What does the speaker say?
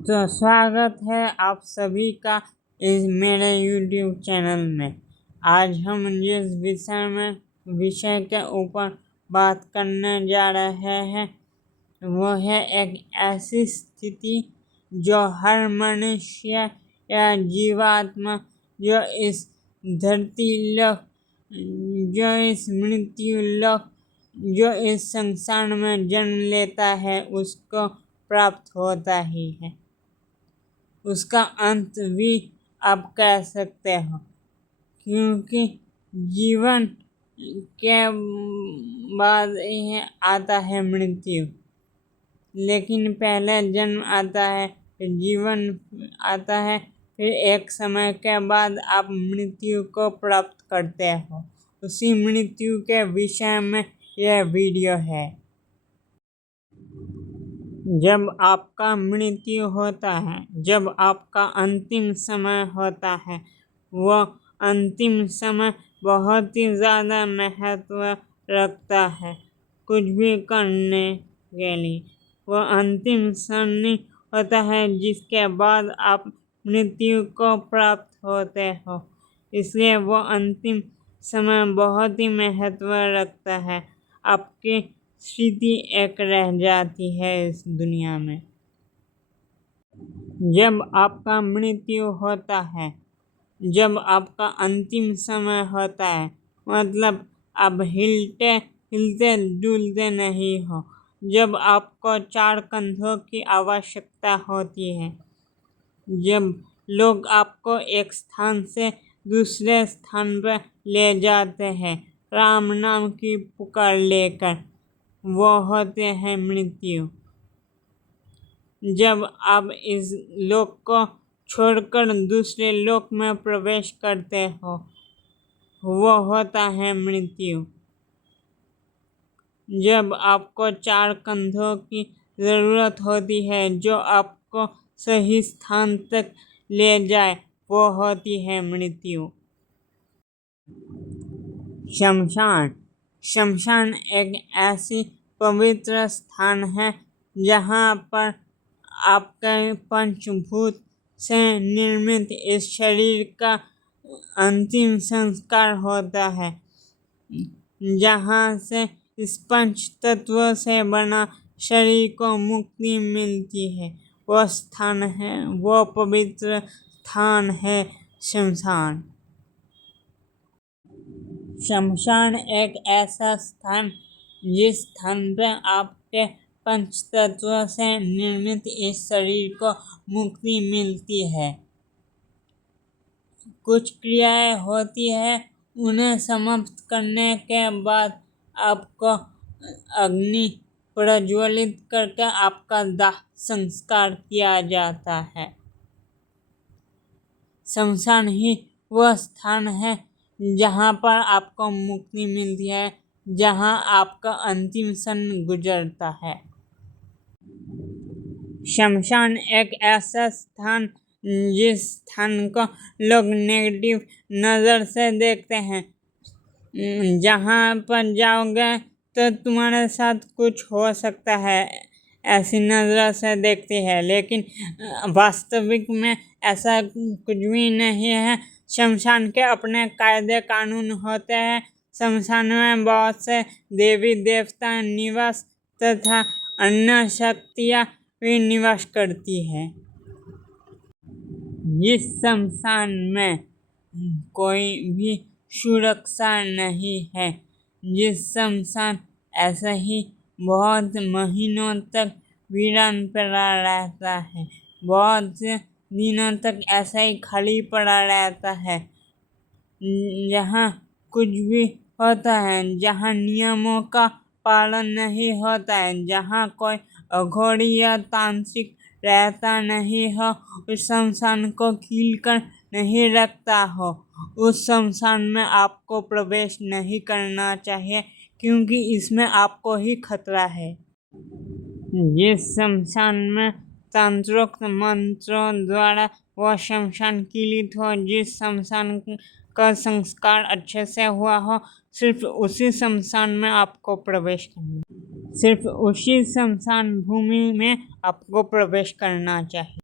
तो स्वागत है आप सभी का इस मेरे YouTube चैनल में। आज हम जिस विषय के ऊपर बात करने जा रहे हैं वो है एक ऐसी स्थिति जो हर मनुष्य या जीवात्मा जो इस धरती लोक, जो इस मृत्यु लोक, जो इस संसार में जन्म लेता है उसको प्राप्त होता ही है। उसका अंत भी आप कह सकते हो, क्योंकि जीवन के बाद ही आता है मृत्यु। लेकिन पहले जन्म आता है, फिर जीवन आता है, फिर एक समय के बाद आप मृत्यु को प्राप्त करते हो। उसी मृत्यु के विषय में यह वीडियो है। जब आपका मृत्यु होता है, जब आपका अंतिम समय होता है, वह अंतिम समय बहुत ही ज़्यादा महत्व रखता है कुछ भी करने के लिए। वह अंतिम समय होता है जिसके बाद आप मृत्यु को प्राप्त होते हो। इसलिए वह अंतिम समय बहुत ही महत्व रखता है। आपकी स्थिति एक रह जाती है इस दुनिया में। जब आपका मृत्यु होता है, जब आपका अंतिम समय होता है, मतलब आप हिलते डुलते नहीं हो, जब आपको 4 कंधों की आवश्यकता होती है, जब लोग आपको एक स्थान से दूसरे स्थान पर ले जाते हैं राम नाम की पुकार लेकर, वो होते हैं मृत्यु। जब आप इस लोक को छोड़कर दूसरे लोक में प्रवेश करते हो, वो होता है मृत्यु। जब आपको 4 कंधों की ज़रूरत होती है जो आपको सही स्थान तक ले जाए, वो होती है मृत्यु। शमशान एक ऐसी पवित्र स्थान है जहाँ पर आपके पंचभूत से निर्मित इस शरीर का अंतिम संस्कार होता है, जहाँ से इस पंच तत्वों से बना शरीर को मुक्ति मिलती है। वो स्थान है, वो पवित्र स्थान है शमशान। शमशान एक ऐसा स्थान जिस स्थान पर आपके पंच तत्वों से निर्मित इस शरीर को मुक्ति मिलती है। कुछ क्रियाएं होती है, उन्हें समाप्त करने के बाद आपको अग्नि प्रज्वलित करके आपका दाह संस्कार किया जाता है। शमशान ही वह स्थान है जहाँ पर आपको मुक्ति मिलती है, जहाँ आपका अंतिम क्षण गुजरता है। शमशान एक ऐसा स्थान जिस स्थान को लोग नेगेटिव नज़र से देखते हैं। जहाँ पर जाओगे तो तुम्हारे साथ कुछ हो सकता है, ऐसी नज़र से देखती है, लेकिन वास्तविक में ऐसा कुछ भी नहीं है। शमशान के अपने कायदे कानून होते हैं। शमशान में बहुत से देवी देवता निवास तथा अन्य शक्तियाँ भी निवास करती है। जिस शमशान में कोई भी सुरक्षा नहीं है, जिस शमशान ऐसा ही बहुत महीनों तक वीरान पड़ा रहता है, बहुत से दिनों तक ऐसा ही खाली पड़ा रहता है, जहाँ कुछ भी होता है, जहाँ नियमों का पालन नहीं होता है, जहाँ कोई अघोरी या तांत्रिक रहता नहीं हो, उस शमशान को कील कर नहीं रखता हो, उस शमशान में आपको प्रवेश नहीं करना चाहिए, क्योंकि इसमें आपको ही खतरा है। जिस शमशान में तंत्रोक्त मंत्रों द्वारा वह शमशान कीलित हो, जिस शमशान का संस्कार अच्छे से हुआ हो, सिर्फ उसी शमशान में आपको प्रवेश करना, सिर्फ उसी शमशान भूमि में आपको प्रवेश करना चाहिए।